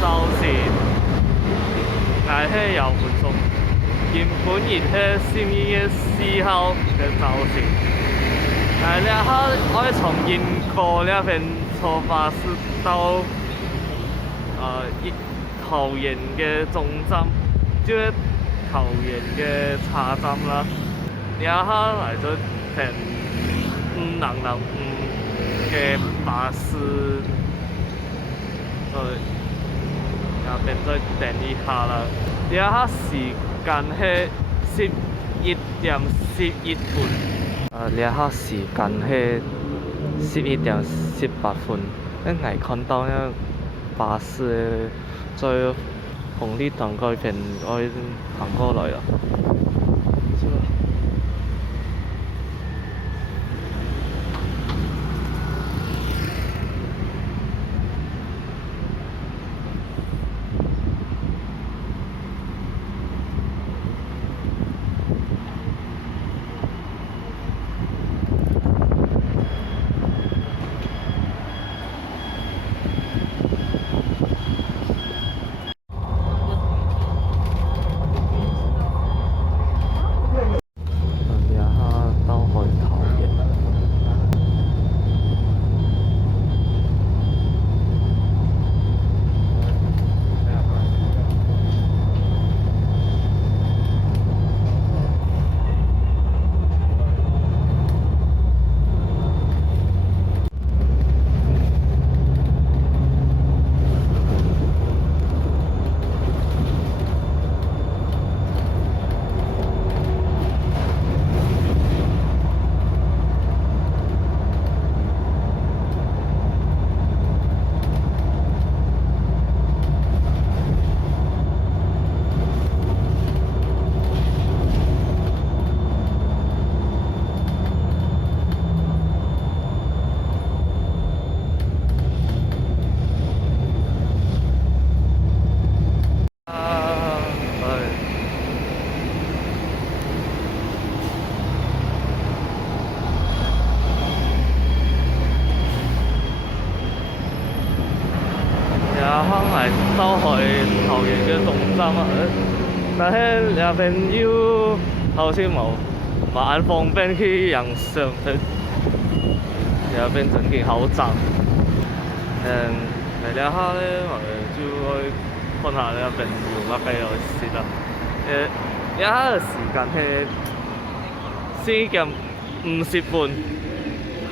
造型，係係有換送。原本熱係11月4號嘅造型，然後我從英國那邊坐巴士到桃園嘅總站，即係桃園嘅車站啦。然後嚟咗成5嘅巴士，入邊再等一下啦。然後時間係11點11分。然後時間係11點18分。我看到那巴士在紅綠燈嗰邊，我已經行過來了。到去桃園嘅總站啊，但係那邊又好似冇很方便去影相，那邊整件好窄。嚟了下咧，我哋就去看下那邊有乜嘢好食啦。而家嘅時間係4點50分，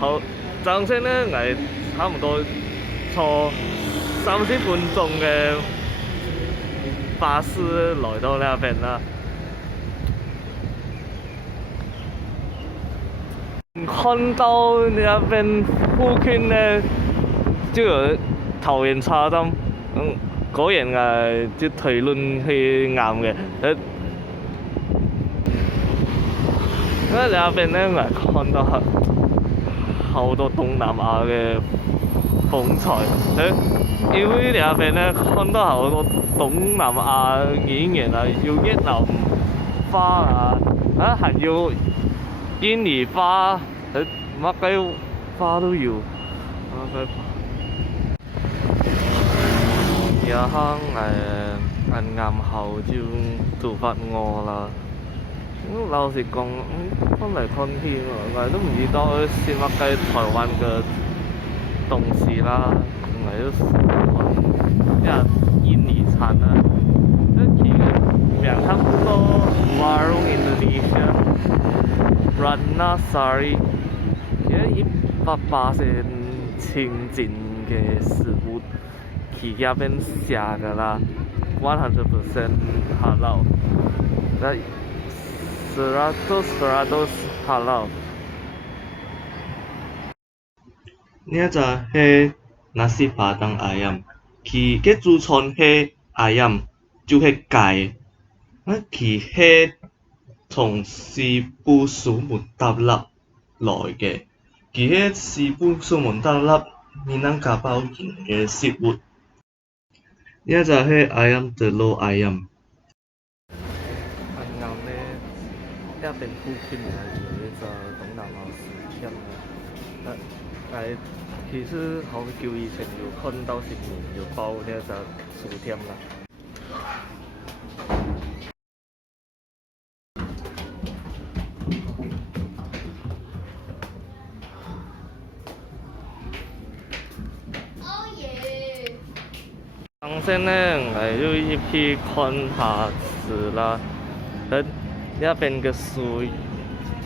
好，正先咧，我差唔多坐30分鐘嘅巴士來到那邊啦。看到那邊附近呢，就有桃園車站，果然就推論係啱嘅。因為那邊呢，我看到好多東南亞嘅風采。因為那邊呢，看到好多東南亞演員啊，有越南花啊，還有印尼花，乜鬼花都有。然後啱啱後就做發餓啦。老實講，看嚟看去，我都唔知道食乜鬼台灣嘅東西啦。我就喜歡像印尼餐啊，其實差不多 Warung Indonesia Ratna Sari，因為180%清淨嘅食物，佢嗰邊寫㗎啦，100% halal，那100% halal。呢一隻係nasi padang ayam， 佢嘅主餐係 ayam， 就係雞。佢係從西部蘇門答臘來嘅，佢係西部蘇門答臘米南加堡人嘅食物。呢一隻係 ayam telur ayam。啱啱咧，一邊附近係有一隻東南亞食店啦，係其實好久以前有看到新聞，有報呢隻書店啦。当先呢，我就一批看下子啦。那邊嘅書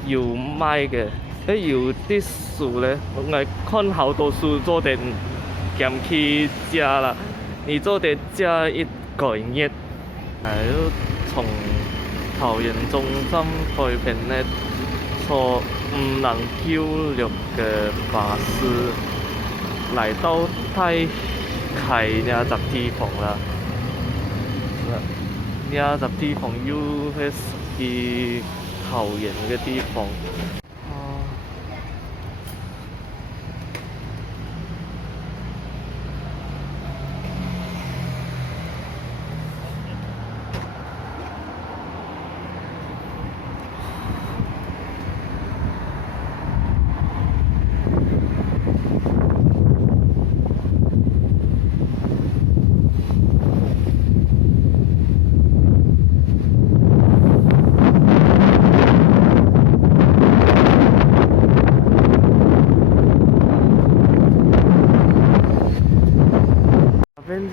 有賣嘅，有啲書呢，我看好多書做點減去食啦。你做點食一個月，就從桃園中心嗰邊呢，坐596嘅巴士來到太開呢隻地方啦。呢隻地方又係去桃園嘅地方。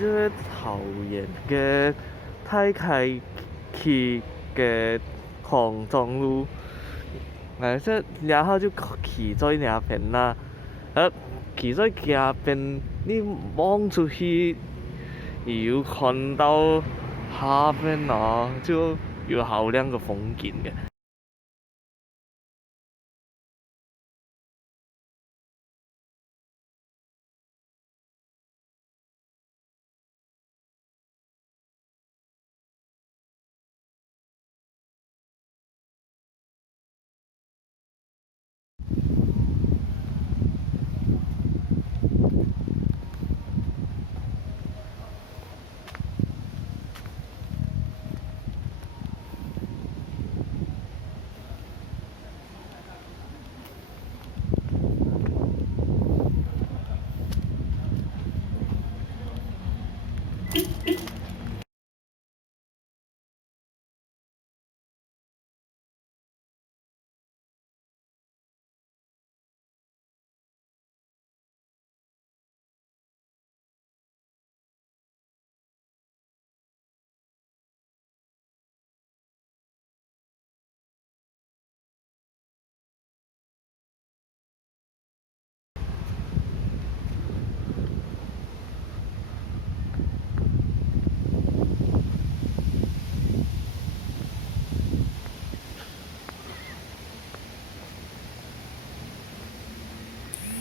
就是桃園嘅太開區嘅康莊路，然後就騎在那邊啦。騎在那邊，你望出去，又看到下邊啊，就有好靚嘅風景嘅。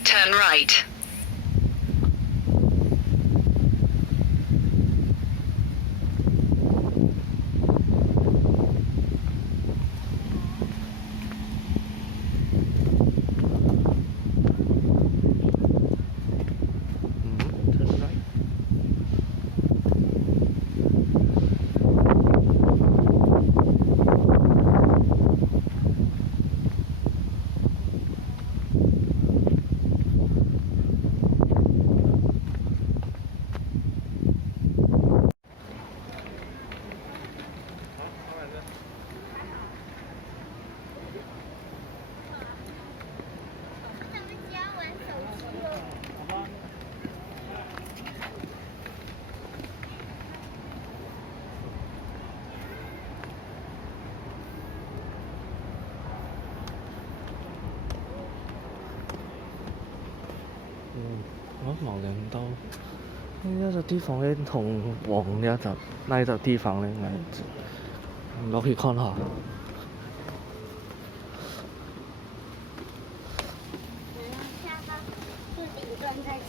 Turn right. Turn right.我冇諗到呢一個地方咧，同旺呢一個地方咧，我落去看下。下到树顶端再吃。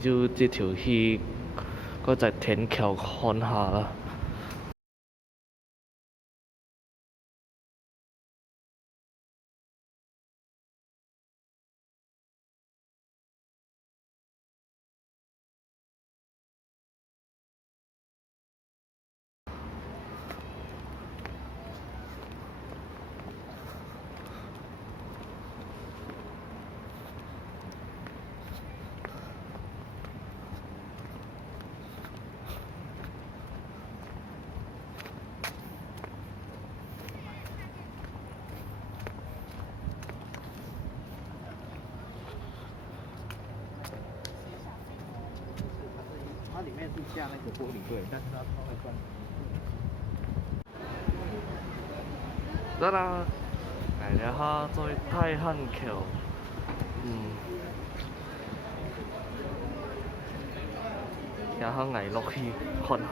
就这條戲嗰隻天橋看下啦。它里面是架那个玻璃柜，但是它会关。得啦，嚟下再睇漢橋，然後捱落去看下。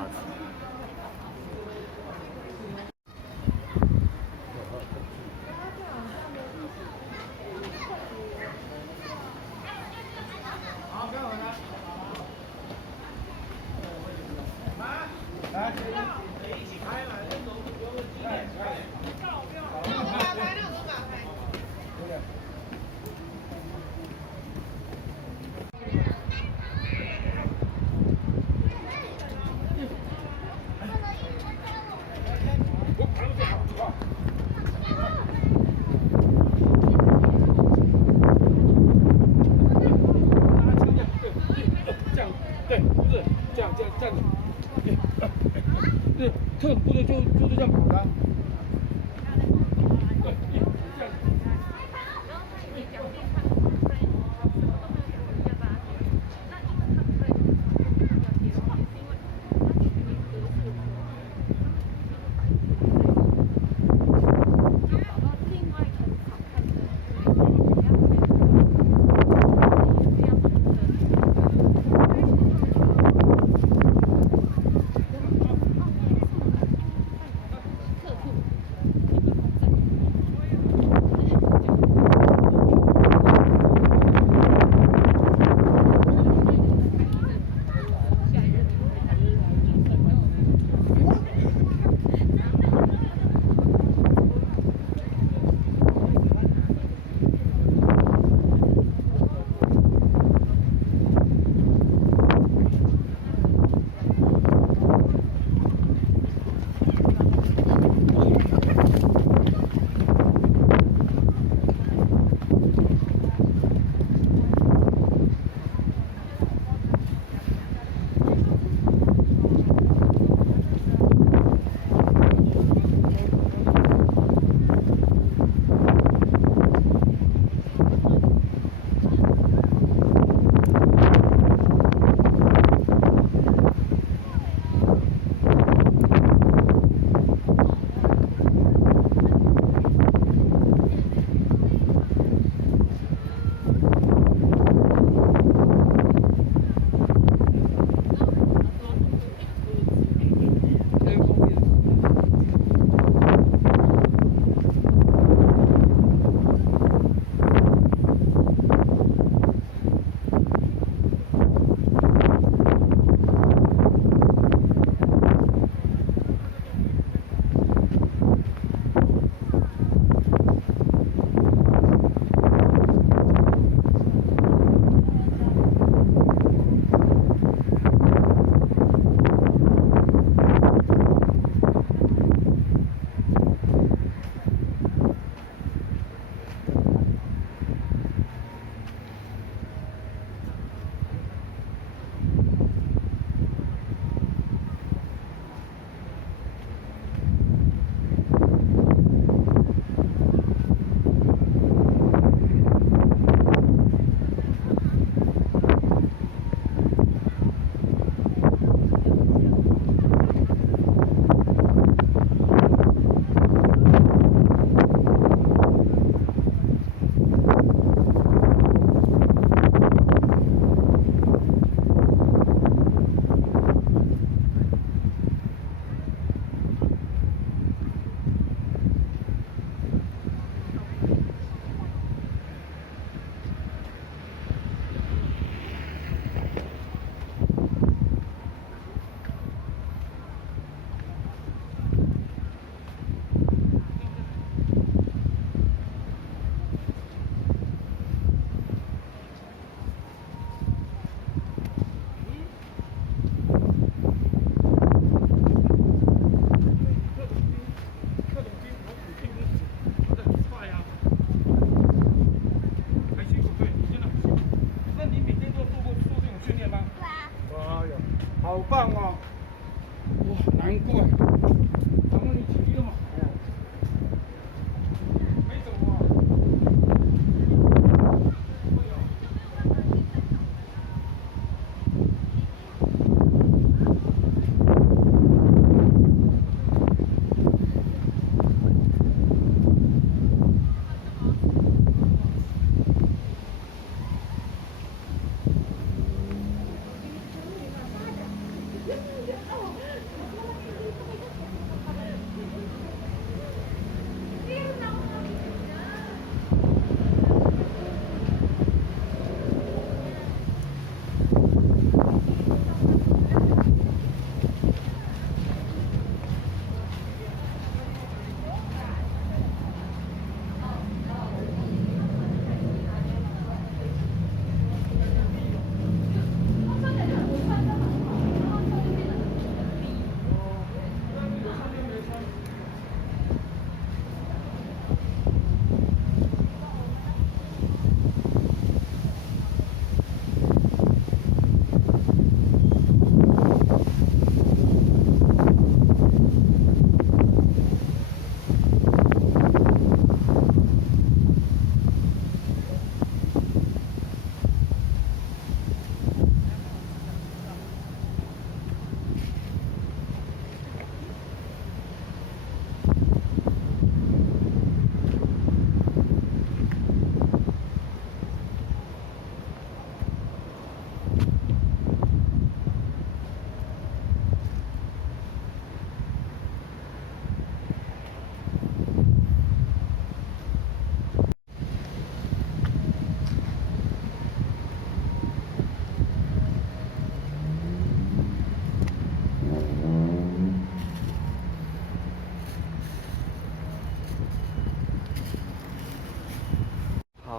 对，不是这样子，对，特种部队就是这样跑的。对，这样。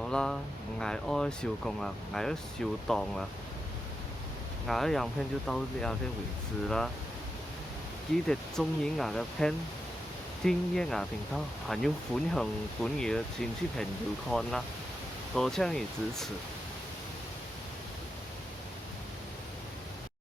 好啦，我收工了，我要收档了，我的影片就到这边为止了。記得中意我嘅片，訂閱我頻道，還有分享俾你嘅親戚朋友看啦，多謝你支持。